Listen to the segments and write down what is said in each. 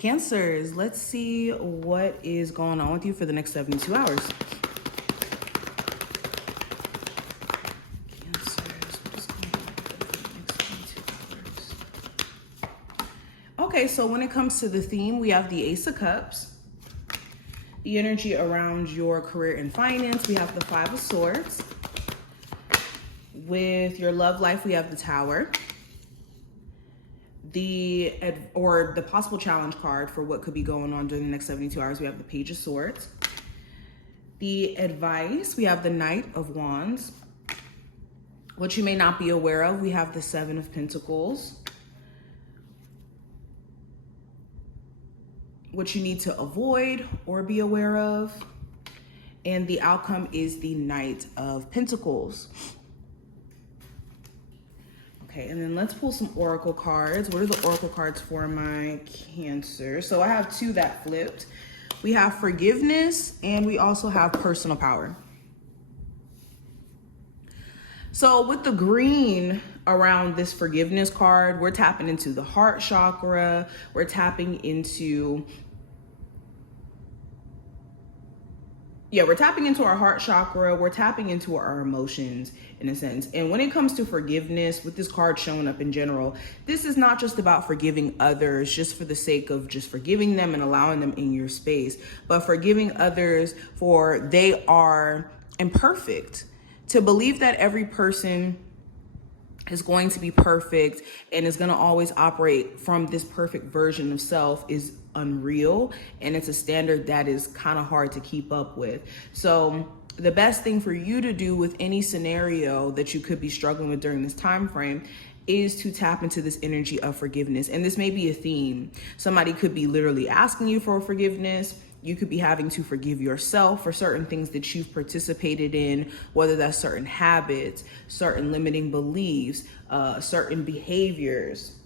Cancers, let's see what is going on with you for the next 72 hours. Cancers, what is going on for the next 72 hours? Okay, so when it comes to the theme, we have the Ace of Cups. The energy around your career and finance, we have the Five of Swords. With your love life, we have the Tower. The possible challenge card for what could be going on during the next 72 hours, we have the Page of Swords. The advice, we have the Knight of Wands. What you may not be aware of, we have the Seven of Pentacles. What you need to avoid or be aware of. And the outcome is the Knight of Pentacles. Okay, and then let's pull some oracle cards. What are the oracle cards for my Cancer? So I have two that flipped. We have forgiveness and we also have personal power. So with the green around this forgiveness card, we're tapping into the heart chakra. We're tapping into our heart chakra. We're tapping into our emotions in a sense. And when it comes to forgiveness, with this card showing up in general, this is not just about forgiving others just for the sake of just forgiving them and allowing them in your space, but forgiving others for they are imperfect. To believe that every person is going to be perfect and is going to always operate from this perfect version of self is unreal, and it's a standard that is kind of hard to keep up with. So the best thing for you to do with any scenario that you could be struggling with during this time frame is to tap into this energy of forgiveness. And this may be a theme. Somebody could be literally asking you for forgiveness. You could be having to forgive yourself for certain things that you've participated in, whether that's certain habits, certain limiting beliefs, certain behaviors.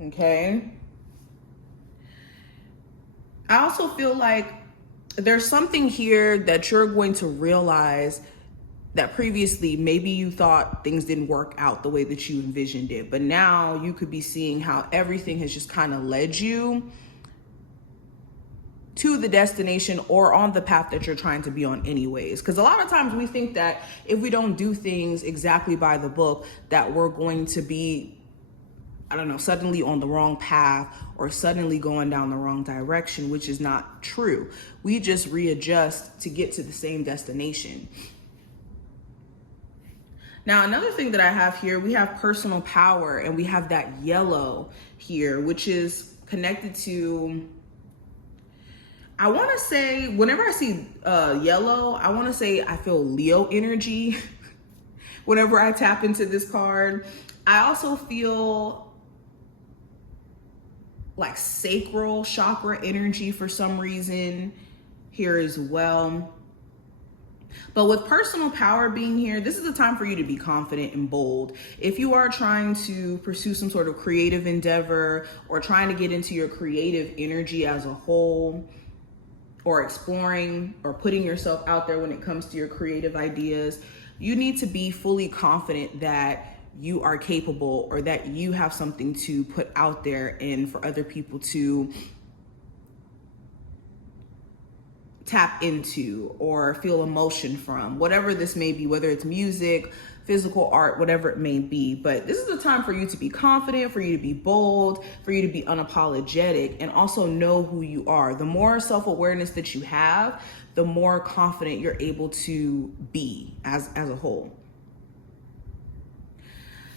Okay. I also feel like there's something here that you're going to realize that previously maybe you thought things didn't work out the way that you envisioned it, but now you could be seeing how everything has just kind of led you to the destination or on the path that you're trying to be on anyways. Because a lot of times we think that if we don't do things exactly by the book, that we're going to be, I don't know, suddenly on the wrong path or suddenly going down the wrong direction, which is not true. We just readjust to get to the same destination. Now, another thing that I have here, we have personal power, and we have that yellow here, which is connected to, I want to say, whenever I see yellow, I want to say I feel Leo energy whenever I tap into this card. I also feel like sacral chakra energy for some reason here as well. But with personal power being here, this is a time for you to be confident and bold. If you are trying to pursue some sort of creative endeavor or trying to get into your creative energy as a whole, or exploring or putting yourself out there when it comes to your creative ideas, you need to be fully confident that you are capable or that you have something to put out there and for other people to tap into or feel emotion from, whatever this may be, whether it's music, physical art, whatever it may be. But this is a time for you to be confident, for you to be bold, for you to be unapologetic, and also know who you are. The more self-awareness that you have, the more confident you're able to be as a whole.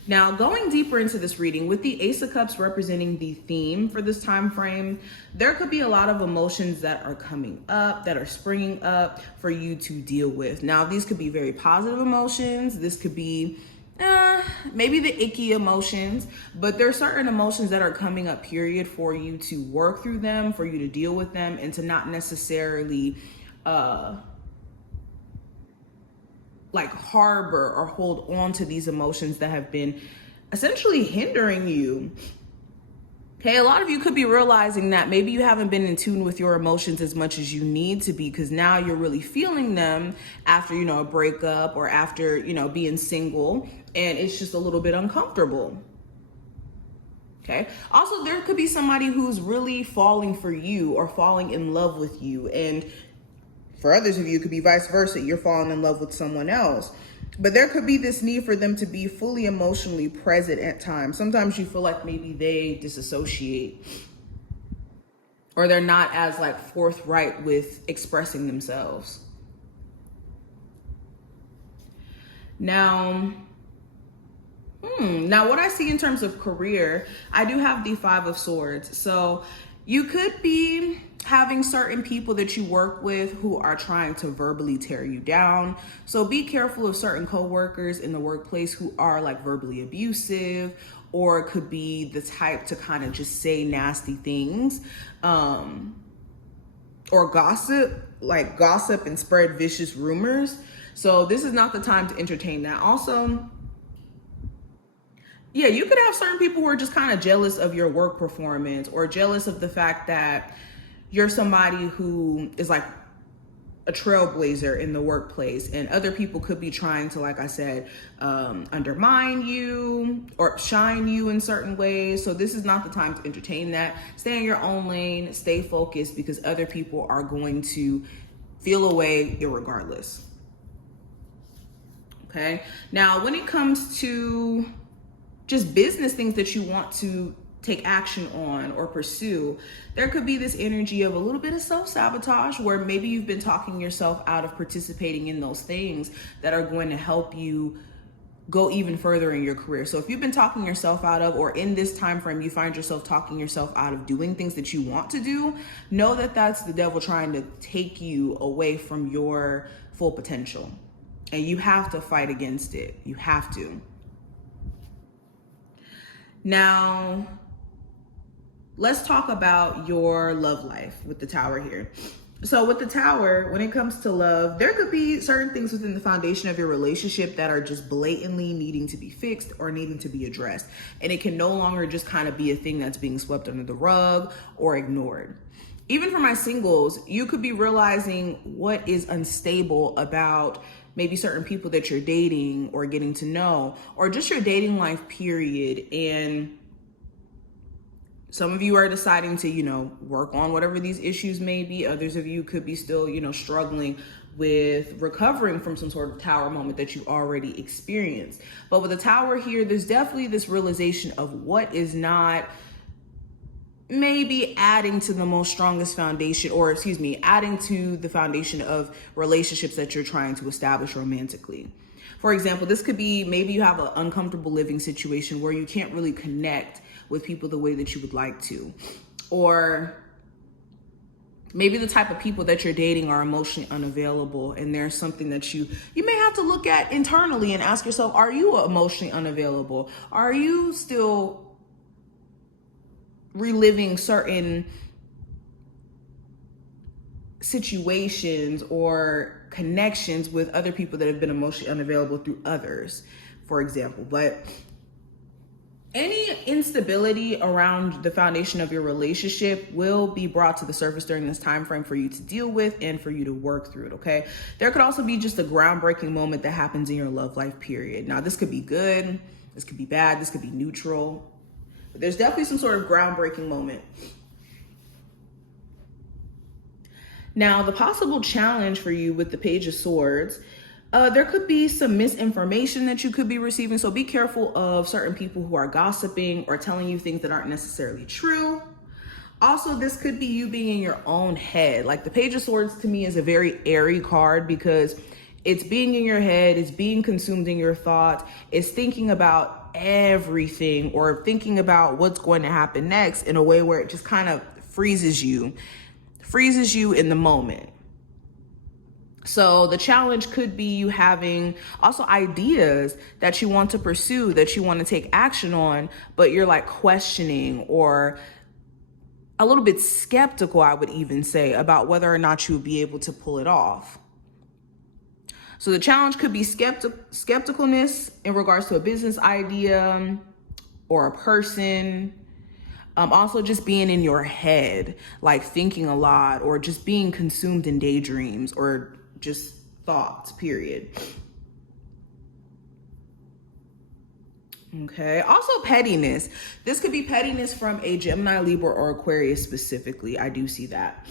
Now, going deeper into this reading, with the Ace of Cups representing the theme for this time frame, there could be a lot of emotions that are coming up, that are springing up for you to deal with. Now, these could be very positive emotions. This could be maybe the icky emotions, but there are certain emotions that are coming up, period, for you to work through them, for you to deal with them, and to not necessarily like harbor or hold on to these emotions that have been essentially hindering you. Okay, a lot of you could be realizing that maybe you haven't been in tune with your emotions as much as you need to be, because now you're really feeling them after, a breakup or after, being single, and it's just a little bit uncomfortable. Okay. Also, there could be somebody who's really falling for you or falling in love with you. And for others of you, it could be vice versa. You're falling in love with someone else. But there could be this need for them to be fully emotionally present at times. Sometimes you feel like maybe they disassociate or they're not as like forthright with expressing themselves. Now what I see in terms of career, I do have the Five of Swords. So you could be having certain people that you work with who are trying to verbally tear you down. So be careful of certain coworkers in the workplace who are like verbally abusive, or it could be the type to kind of just say nasty things, or gossip and spread vicious rumors. So this is not the time to entertain that. Also, yeah, you could have certain people who are just kind of jealous of your work performance or jealous of the fact that you're somebody who is like a trailblazer in the workplace, and other people could be trying to, like I said, undermine you or shine you in certain ways. So this is not the time to entertain that. Stay in your own lane, stay focused, because other people are going to feel away irregardless. Okay. Now, when it comes to just business things that you want to take action on or pursue, there could be this energy of a little bit of self-sabotage where maybe you've been talking yourself out of participating in those things that are going to help you go even further in your career. So if you've been talking yourself out of, or in this time frame you find yourself talking yourself out of doing things that you want to do, know that that's the devil trying to take you away from your full potential. And you have to fight against it. You have to. Now, let's talk about your love life with the Tower here. So with the Tower, when it comes to love, there could be certain things within the foundation of your relationship that are just blatantly needing to be fixed or needing to be addressed. And it can no longer just kind of be a thing that's being swept under the rug or ignored. Even for my singles, you could be realizing what is unstable about maybe certain people that you're dating or getting to know, or just your dating life period. And some of you are deciding to, work on whatever these issues may be. Others of you could be still, struggling with recovering from some sort of Tower moment that you already experienced. But with the Tower here, there's definitely this realization of what is not maybe adding to the most strongest foundation, or adding to the foundation of relationships that you're trying to establish romantically. For example, this could be maybe you have an uncomfortable living situation where you can't really connect with people the way that you would like to, or maybe the type of people that you're dating are emotionally unavailable, and there's something that you may have to look at internally and ask yourself, are you emotionally unavailable? Are you still reliving certain situations or connections with other people that have been emotionally unavailable through others, for example? But any instability around the foundation of your relationship will be brought to the surface during this time frame for you to deal with and for you to work through it, okay? There could also be just a groundbreaking moment that happens in your love life period. Now, this could be good, this could be bad, this could be neutral. But there's definitely some sort of groundbreaking moment. Now, the possible challenge for you with the Page of Swords, there could be some misinformation that you could be receiving. So be careful of certain people who are gossiping or telling you things that aren't necessarily true. Also, this could be you being in your own head. Like the Page of Swords to me is a very airy card because it's being in your head, it's being consumed in your thoughts, it's thinking about everything or thinking about what's going to happen next in a way where it just kind of freezes you in the moment. So the challenge could be you having also ideas that you want to pursue, that you want to take action on, but you're like questioning or a little bit skeptical, I would even say, about whether or not you would be able to pull it off. So the challenge could be skepticalness in regards to a business idea or a person. Also just being in your head, like thinking a lot, or just being consumed in daydreams or just thoughts, period. Okay. Also pettiness. This could be pettiness from a Gemini, Libra, or Aquarius specifically. I do see that.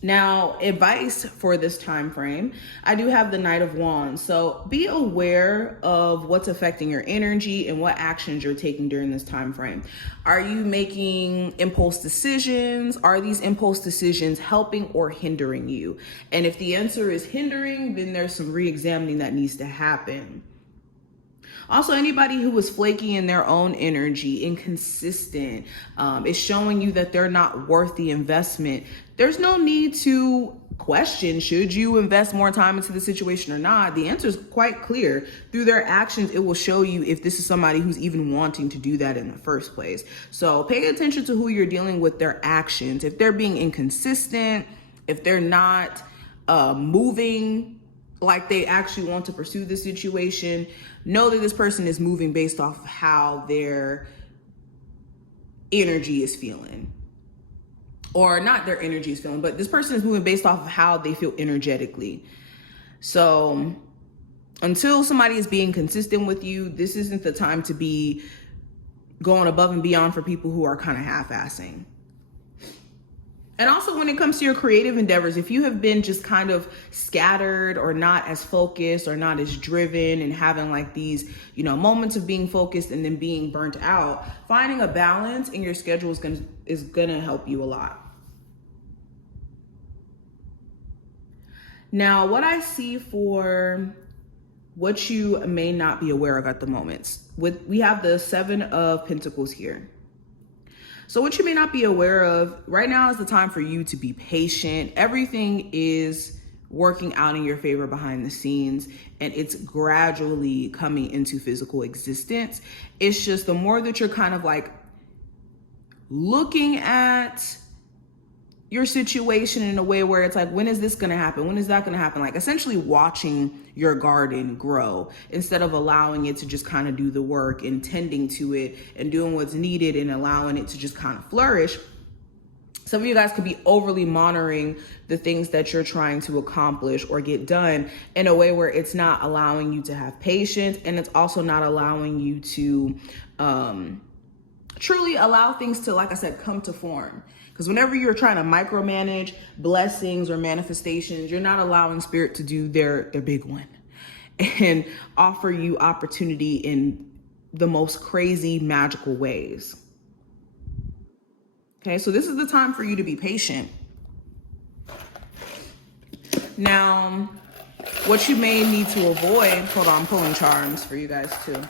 Now, advice for this time frame, I do have the Knight of Wands. So be aware of what's affecting your energy and what actions you're taking during this time frame. Are you making impulse decisions? Are these impulse decisions helping or hindering you? And if the answer is hindering, then there's some re-examining that needs to happen. Also, anybody who is flaky in their own energy, inconsistent, is showing you that they're not worth the investment. There's no need to question, should you invest more time into the situation or not? The answer is quite clear. Through their actions, it will show you if this is somebody who's even wanting to do that in the first place. So pay attention to who you're dealing with, their actions. If they're being inconsistent, if they're not moving like they actually want to pursue the situation, know that this person is moving based off of how their energy is feeling. Or not their energy is feeling, but this person is moving based off of how they feel energetically. So until somebody is being consistent with you, this isn't the time to be going above and beyond for people who are kind of half-assing. And also when it comes to your creative endeavors, if you have been just kind of scattered or not as focused or not as driven and having like these, moments of being focused and then being burnt out, finding a balance in your schedule is gonna help you a lot. Now, what I see for what you may not be aware of at the moment, we have the Seven of Pentacles here. So what you may not be aware of, right now is the time for you to be patient. Everything is working out in your favor behind the scenes, and it's gradually coming into physical existence. It's just the more that you're kind of like looking at your situation in a way where it's like, when is this going to happen? When is that going to happen? Like essentially watching your garden grow instead of allowing it to just kind of do the work and tending to it and doing what's needed and allowing it to just kind of flourish. Some of you guys could be overly monitoring the things that you're trying to accomplish or get done in a way where it's not allowing you to have patience, and it's also not allowing you to truly allow things to, like I said, come to form. Because whenever you're trying to micromanage blessings or manifestations, you're not allowing spirit to do their big one and offer you opportunity in the most crazy, magical ways. Okay, so this is the time for you to be patient. Now, what you may need to avoid, hold on, I'm pulling charms for you guys too.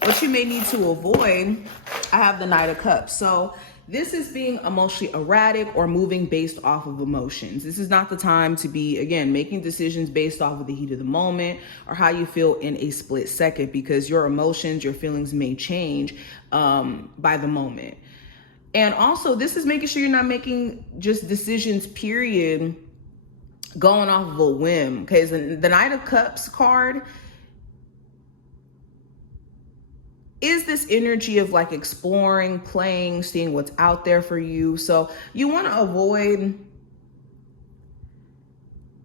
What you may need to avoid, I have the Knight of Cups. So this is being emotionally erratic or moving based off of emotions. This is not the time to be, again, making decisions based off of the heat of the moment or how you feel in a split second, because your emotions, your feelings may change by the moment. And also, this is making sure you're not making just decisions, period, going off of a whim. Okay, the Knight of Cups card is this energy of like exploring, playing, seeing what's out there for you. So you want to avoid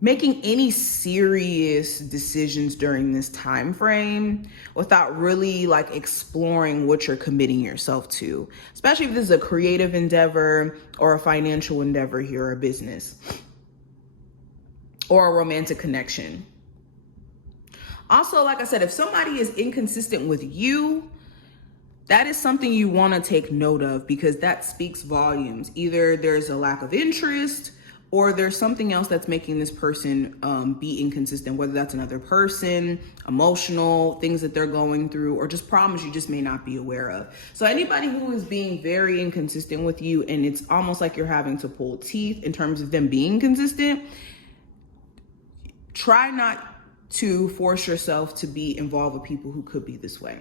making any serious decisions during this time frame without really like exploring what you're committing yourself to, especially if this is a creative endeavor or a financial endeavor here, or a business or a romantic connection. Also, like I said, if somebody is inconsistent with you, that is something you want to take note of, because that speaks volumes. Either there's a lack of interest or there's something else that's making this person be inconsistent, whether that's another person, emotional things that they're going through, or just problems you just may not be aware of. So anybody who is being very inconsistent with you, and it's almost like you're having to pull teeth in terms of them being consistent, try not to force yourself to be involved with people who could be this way.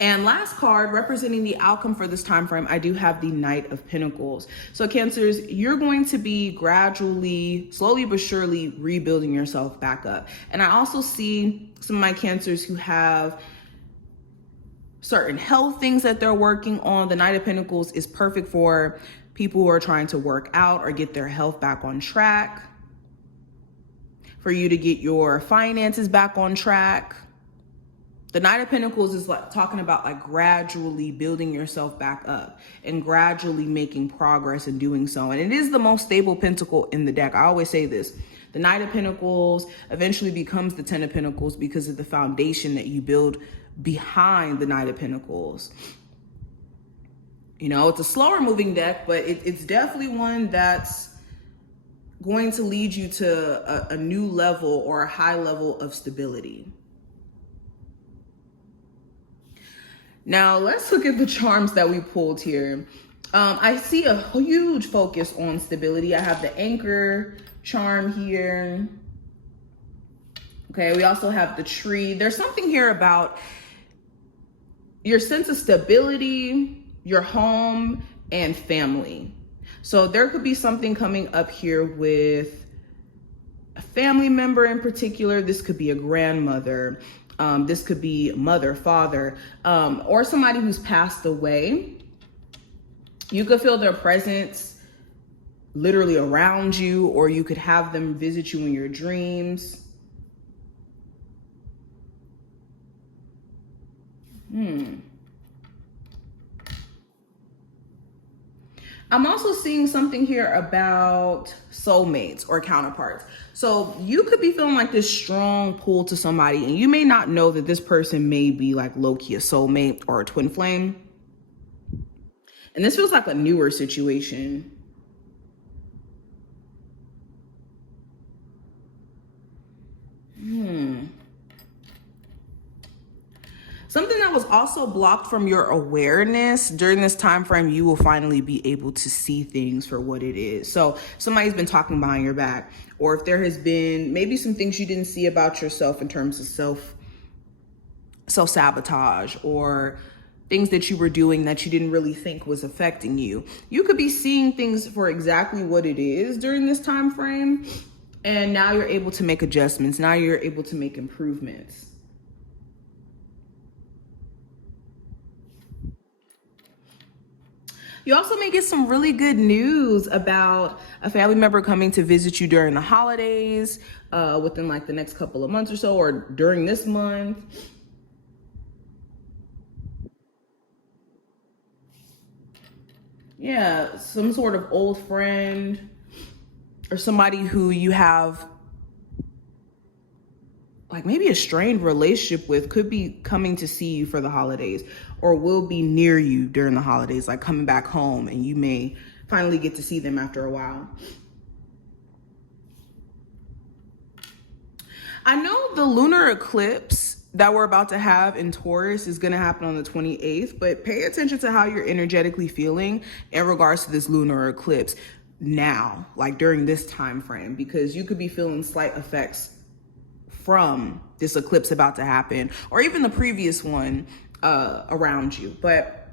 And last card representing the outcome for this time frame, I do have the Knight of Pentacles. So Cancers, you're going to be gradually, slowly but surely rebuilding yourself back up. And I also see some of my Cancers who have certain health things that they're working on. The Knight of Pentacles is perfect for people who are trying to work out or get their health back on track. for you to get your finances back on track. The Knight of Pentacles is like talking about like gradually building yourself back up and gradually making progress in doing so. And it is the most stable pentacle in the deck. I always say this. The Knight of Pentacles eventually becomes the Ten of Pentacles because of the foundation that you build behind the Knight of Pentacles. You know, it's a slower moving deck, but it's definitely one that's going to lead you to a new level or a high level of stability. Now, let's look at the charms that we pulled here. I see a huge focus on stability. I have the Anchor charm here. Okay, we also have the Tree. There's something here about your sense of stability, your home, and family. So there could be something coming up here with a family member in particular. This could be a grandmother. This could be mother, father, or somebody who's passed away. You could feel their presence literally around you, or you could have them visit you in your dreams. I'm also seeing something here about soulmates or counterparts. So you could be feeling like this strong pull to somebody, and you may not know that this person may be like low-key a soulmate or a twin flame. And this feels like a newer situation. Something that was also blocked from your awareness during this time frame, you will finally be able to see things for what it is. So somebody's been talking behind your back, or if there has been maybe some things you didn't see about yourself in terms of self-sabotage or things that you were doing that you didn't really think was affecting you. You could be seeing things for exactly what it is during this time frame, and now you're able to make adjustments. Now you're able to make improvements. You also may get some really good news about a family member coming to visit you during the holidays, within like the next couple of months or so, or during this month. Yeah, some sort of old friend or somebody who you have like maybe a strained relationship with could be coming to see you for the holidays, or will be near you during the holidays, like coming back home, and you may finally get to see them after a while. I know the lunar eclipse that we're about to have in Taurus is going to happen on the 28th, but pay attention to how you're energetically feeling in regards to this lunar eclipse now, like during this time frame, because you could be feeling slight effects from this eclipse about to happen, or even the previous one around you. But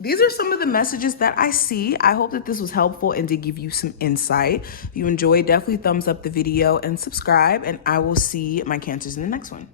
these are some of the messages that I see. I hope that this was helpful and to give you some insight. If you enjoyed, definitely thumbs up the video and subscribe, and I will see my Cancers in the next one.